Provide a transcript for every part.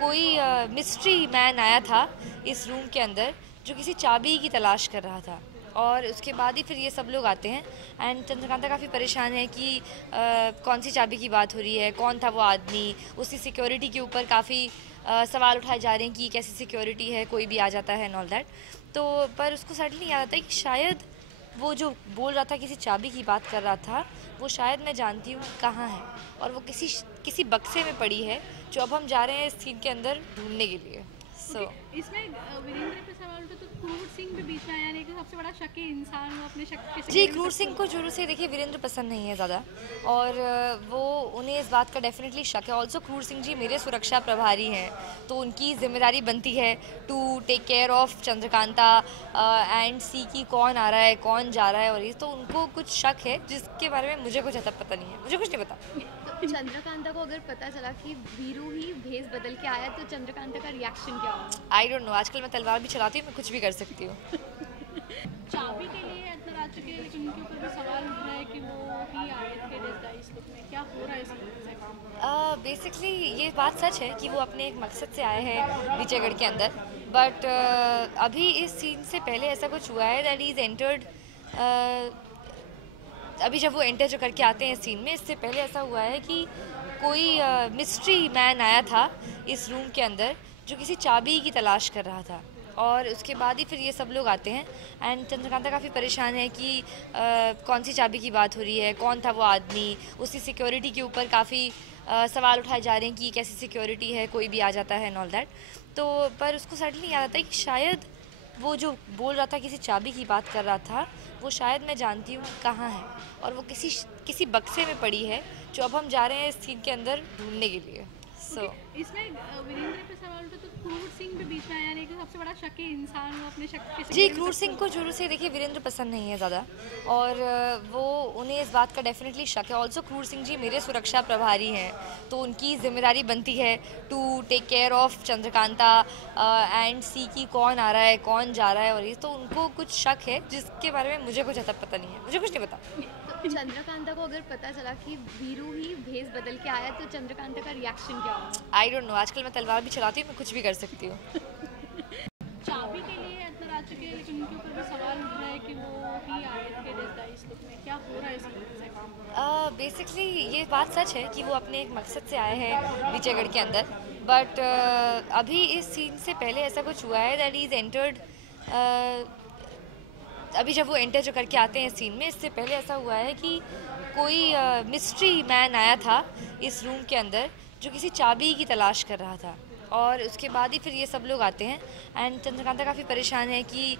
कोई mystery man आया था इस रूम के अंदर जो किसी चाबी की तलाश कर रहा था। और उसके बाद ही फिर ये सब लोग आते हैं एंड चंद्रकांता काफ़ी परेशान है कि कौन सी चाबी की बात हो रही है, कौन था वो आदमी। उसकी सिक्योरिटी के ऊपर काफ़ी सवाल उठाए जा रहे हैं कि कैसी सिक्योरिटी है, कोई भी आ जाता है एंड ऑल दैट। तो पर उसको सडनली याद आता है कि शायद वो जो बोल रहा था किसी चाबी की बात कर रहा था, वो शायद मैं जानती हूँ कहाँ है, और वो किसी बक्से में पड़ी है जो अब हम जा रहे हैं इस सीन के अंदर ढूंढने के लिए। इसमें वीरेंद्र पे सवाल उठा तो क्रूर सिंह भी बीच में आया, नहीं कि सबसे बड़ा शकी इंसान वो अपने शक के जी, क्रूर सिंह को शुरू से देखिए वीरेंद्र पसंद नहीं है ज़्यादा, और वो उन्हें इस बात का डेफिनेटली शक है। ऑल्सो क्रूर सिंह जी मेरे सुरक्षा प्रभारी हैं, तो उनकी जिम्मेदारी बनती है to take care of Chandrakanta and see की कौन आ रहा है, कौन जा रहा है, और ये तो उनको कुछ शक है जिसके बारे में मुझे कुछ अता पता नहीं है, मुझे कुछ नहीं पता। तो चंद्रकांता को अगर पता चला कि वीरू ही भेस बदल के आया तो चंद्रकांता का रिएक्शन क्या होगा? आई डोंट नो, आजकल मैं तलवार भी चलाती हूँ, मैं कुछ भी कर सकती हूँ। चाबी के लिए अंदर आ चुके हैं, लेकिन उनके ऊपर भी सवाल उठ रहा है कि वो ही आए थे डिस्गाइज लुक में। क्या हो रहा है इस लुक से? बेसिकली ये बात सच है कि वो अपने एक मकसद से आए हैं विजयगढ़ के अंदर, बट अभी इस सीन से पहले ऐसा कुछ हुआ है दैट इज़ एंटर्ड। अभी जब वो एंटर जो करके आते हैं इस सीन में, इससे पहले ऐसा हुआ है कि कोई मिस्ट्री मैन आया था इस रूम के अंदर जो किसी चाबी की तलाश कर रहा था। और उसके बाद ही फिर ये सब लोग आते हैं एंड चंद्रकांता काफ़ी परेशान है कि कौन सी चाबी की बात हो रही है, कौन था वो आदमी। उसकी सिक्योरिटी के ऊपर काफ़ी सवाल उठाए जा रहे हैं कि कैसी सिक्योरिटी है, कोई भी आ जाता है एंड ऑल दैट। तो पर उसको सडनली याद आता है कि शायद वो जो बोल रहा था किसी चाबी की बात कर रहा था, वो शायद मैं जानती हूँ कहाँ है, और वो किसी बक्से में पड़ी है जो अब हम जा रहे हैं इस सीन के अंदर ढूंढने के लिए। इसमें वीरेंद्र पे सवाल उठा तो क्रूर सिंह भी बीच में आया, नहीं कि सबसे बड़ा शकी इंसान वो अपने शक के जी, क्रूर सिंह को शुरू से देखिए वीरेंद्र पसंद नहीं है ज़्यादा, और वो उन्हें इस बात का डेफिनेटली शक है। ऑल्सो क्रूर सिंह जी मेरे सुरक्षा प्रभारी हैं, तो उनकी जिम्मेदारी बनती है to take care of Chandrakanta and see की कौन आ रहा है, कौन जा रहा है, और ये तो उनको कुछ शक है जिसके बारे में मुझे कुछ अता पता नहीं है, मुझे कुछ नहीं पता। तो चंद्रकांता को अगर पता चला कि वीरू ही भेस बदल के आया तो चंद्रकांता का रिएक्शन क्या होगा? आई डोंट नो, आजकल मैं तलवार भी चलाती हूँ, मैं कुछ भी कर सकती हूँ। चाबी के लिए अंदर आ चुके हैं, लेकिन उनके ऊपर भी सवाल उठ रहा है कि वो ही आए थे डिस्गाइज लुक में। क्या हो रहा है इस लुक से? बेसिकली ये बात सच है कि वो अपने एक मकसद से आए हैं विजयगढ़ के अंदर, बट अभी इस सीन से पहले ऐसा कुछ हुआ है दैट इज़ एंटर्ड। अभी जब वो एंटर जो करके आते हैं इस सीन में, इससे पहले ऐसा हुआ है कि कोई मिस्ट्री मैन आया था इस रूम के अंदर जो किसी चाबी की तलाश कर रहा था। और उसके बाद ही फिर ये सब लोग आते हैं एंड चंद्रकांता काफ़ी परेशान है कि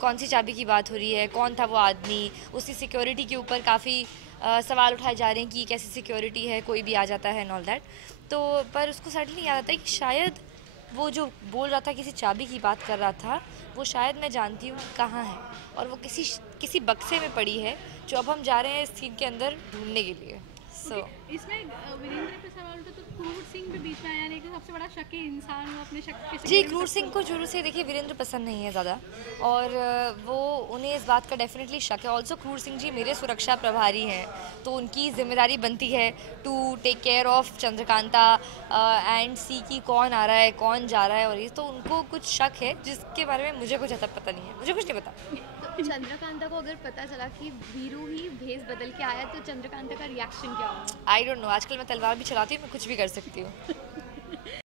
कौन सी चाबी की बात हो रही है, कौन था वो आदमी। उसकी सिक्योरिटी के ऊपर काफ़ी सवाल उठाए जा रहे हैं कि कैसी सिक्योरिटी है, कोई भी आ जाता है एंड ऑल दैट। तो पर उसको सडनली याद आता है कि शायद वो जो बोल रहा था किसी चाबी की बात कर रहा था, वो शायद मैं जानती हूँ कहाँ है, और वो किसी बक्से में पड़ी है जो अब हम जा रहे हैं इस सीन के अंदर ढूंढने के लिए। इसमें वीरेंद्र पे सवाल उठा तो क्रूर सिंह भी बीच में आया, नहीं कि सबसे बड़ा शकी इंसान वो अपने शक के जी, क्रूर सिंह को शुरू से देखिए वीरेंद्र पसंद नहीं है ज़्यादा, और वो उन्हें इस बात का डेफिनेटली शक है। ऑल्सो क्रूर सिंह जी मेरे सुरक्षा प्रभारी हैं, तो उनकी जिम्मेदारी बनती है to take care of Chandrakanta and see की कौन आ रहा है, कौन जा रहा है, और ये तो उनको कुछ शक है जिसके बारे में मुझे कुछ अता पता नहीं है, मुझे कुछ नहीं पता। तो चंद्रकांता को अगर पता चला कि वीरू ही भेस बदल के आया तो चंद्रकांता का रिएक्शन क्या होगा? आई डोंट नो, आजकल मैं तलवार भी चलाती हूँ, मैं कुछ भी कर सकती हूँ।